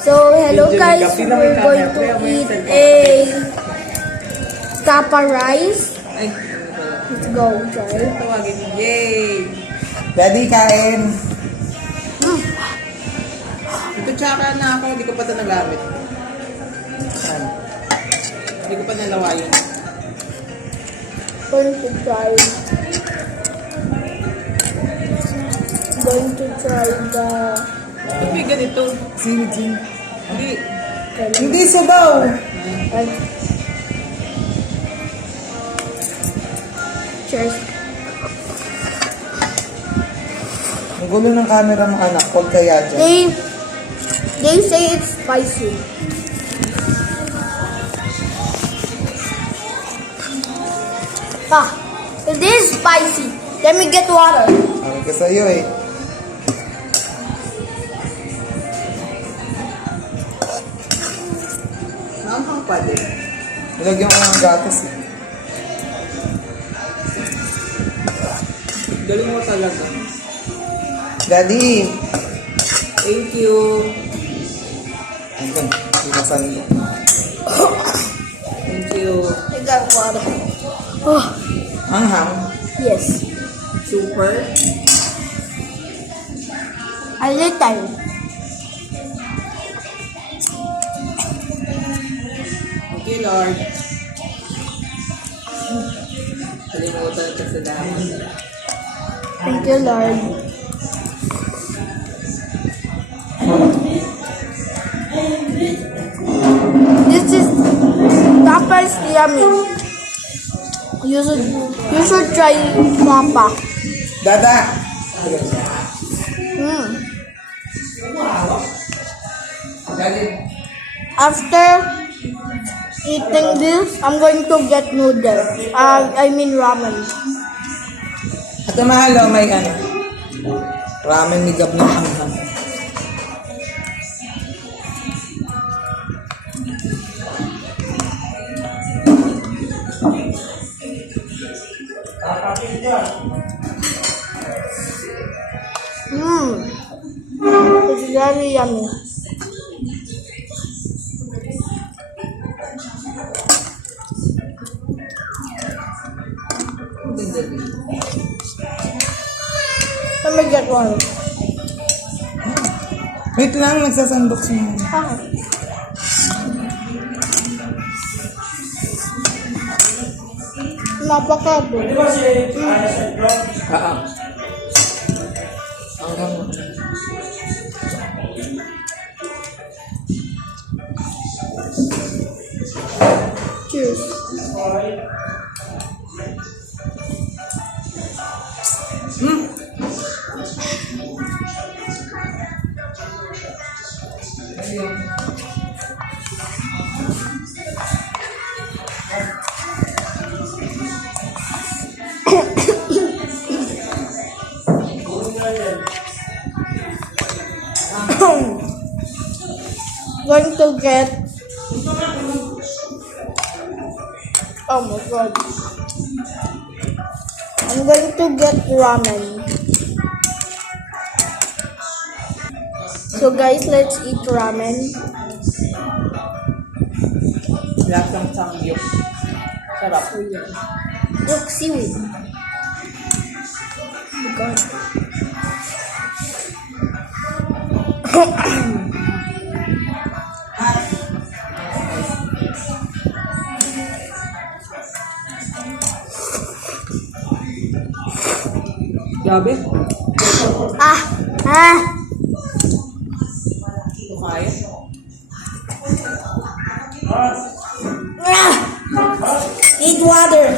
So, hello guys, we're going to eat a tapa rice. Ay, Let's go, try. tawagin. Yay! Daddy, kain. Ito tsaka na ako, hindi ko pa ito nagamit. Ano? Hindi ko pa nalawayan. Going to try. Going to try the... Ba't may ganito? Singing. Hindi. Hindi sabaw. Cheers. Ang gulo ng camera mo, anak. Huwag kaya dyan. They say it's spicy. It is spicy. Let me get water. Ang ka sa'yo eh. Naanghang pa din. Nilagyan ko ng gatas eh. Galing mo talaga. Daddy! Thank you. Andun, iwasan mo. Thank you. I got water. Oh, Anghang. yes. Super. A little. Thank you, Lord. Kalimutan ito sa dami. Thank you, Lord. This is tapa is yummy. You should try tapa. Dada! Daddy. After eating this, I'm going to get noodles. I mean ramen. At ang mahal oh, may ano. Ramen ni Gab ng anghang. It's very yummy. Let me get one. Wait lang, nagsasandok siya. Napakabo. Anghang. Cheers. Going to get. Oh my god. I'm going to get ramen. So guys, let's eat ramen. Lasang sangyup. Sarap. Look, seaweed. Oh my god. Grabe. Ah! Ito kaya. Need water.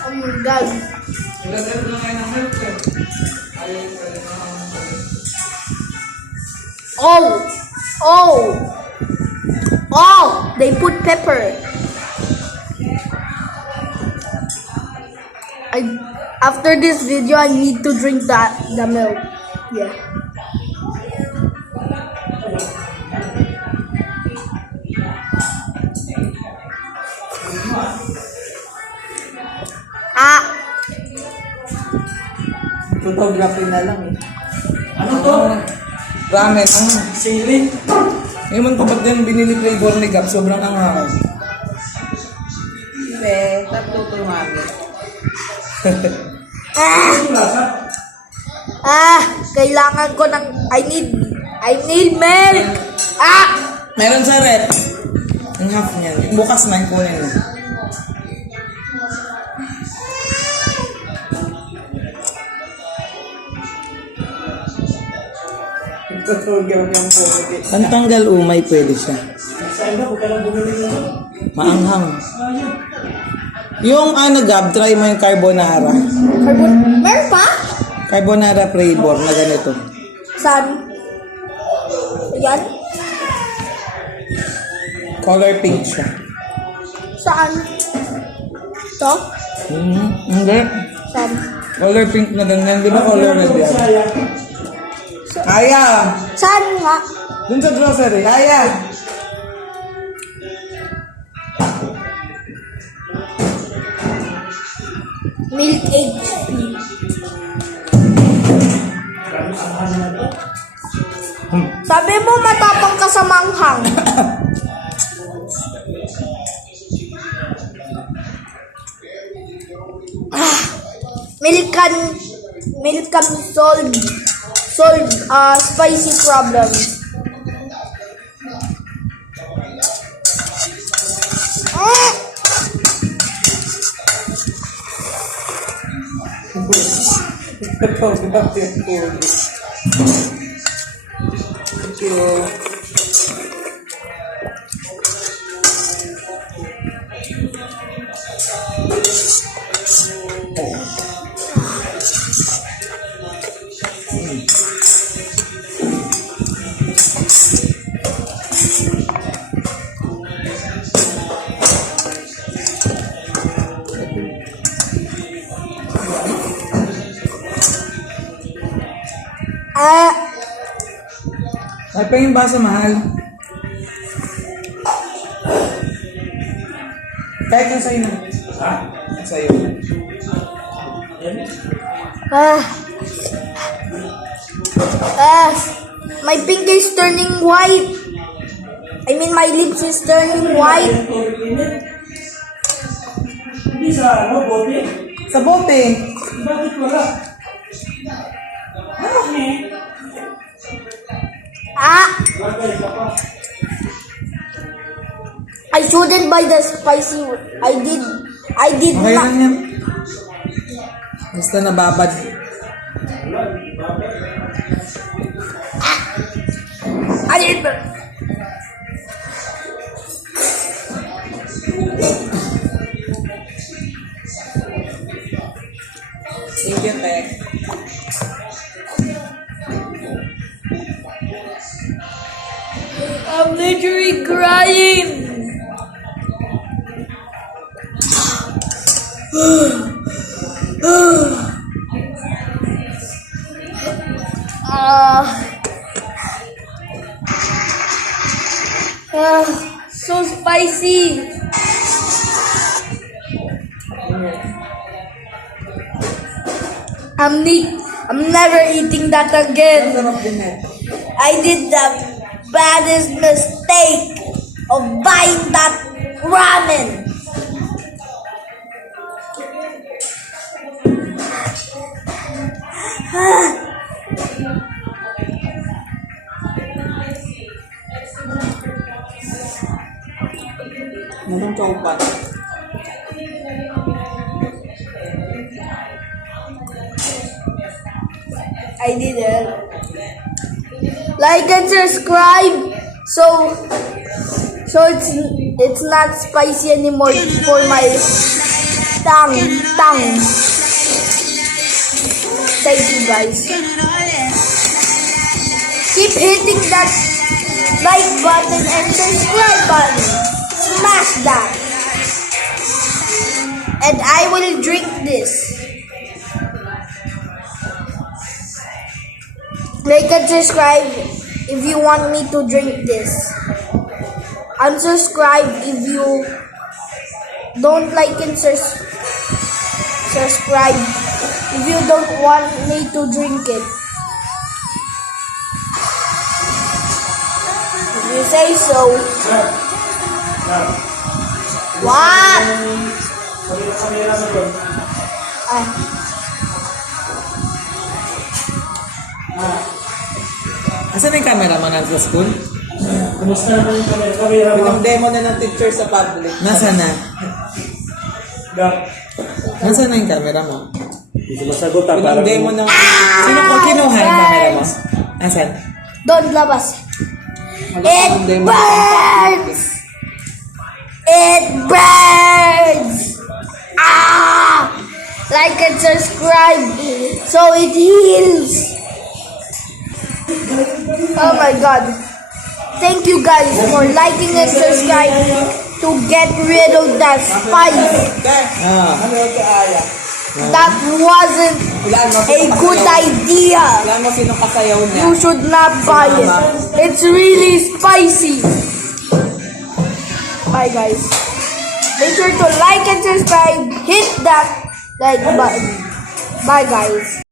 Oh my god. Oh, they put pepper. After this video, I need to drink the milk. Yeah. Ah, Photography na lang eh. Ano to? Ramen. Ang sili. Ewan ko ba't yan binili flavor ni Gab. Sobrang anghang. Hindi, tatlo to mami. kailangan ko ng, I need milk. Ah, Meron sa rep. Ang half niyan. Bukas na yung kunin mo. Photography ang pogi. Ang tanggal umay, pwede siya. Maanghang. Yung ano Gab, try mo yung carbonara. meron pa? Carbonara flavor na ganito. Saan? Yan? Color pink siya. Saan? To? Hindi. Saan? Color pink na ganyan. Di ba color red yan? Aya! Saan nga? Dun sa grocery. Aya! Milk HP. Sabi mo matapang ka sa manghang. Milk can solve spicy problems. Photography ang pogi. Thank you. Ay pa yung basa, mahal. Kahit yung sa'yo na. Ha? Sa'yo. My pink is turning white. I mean, my lips is turning white. Hindi sa ano, bote? Sa bote. Bakit wala? Bagay ka pa. I shouldn't buy the spicy. I did Okay not. lang yan. Basta nababad. I did. Thank you, Tek. I'm literally crying. So spicy. I'm never eating that again. Sarap din eh. I did the baddest mistake of buying that ramen. Anong kaupat? I did it. Like and subscribe so it's not spicy anymore for my tongue. Thank you guys. Keep hitting that like button and subscribe button. Smash that. And I will drink this. Like and subscribe if you want me to drink this. unsubscribe if you don't like and subscribe if you don't want me to drink it. If you say so. What? Sabi ng kamera mo doon. Ah, Asan na yung camera mo sa school? Kumusta naman yung kamera? Kamera mo. Pinang-demo na ng teacher sa public. Nasaan na? Gap. Nasaan na yung camera mo? Hindi sumasagot ha. Parang Pinang-demo ng Sino ko kinuha yung camera mo? Nasaan? don't labas. It pinang-demo ng burns! It burns! Ah! Like and subscribe so it heals. Oh my god. Thank you guys for liking and subscribing to get rid of that spice. Ah. Ano ito, Aya? That wasn't Ilan mo? a good idea. Ilan mo sinong kasayaw niya? You should not buy it. It's really spicy. Bye guys. Make sure to like and subscribe. Hit that like button. Bye guys.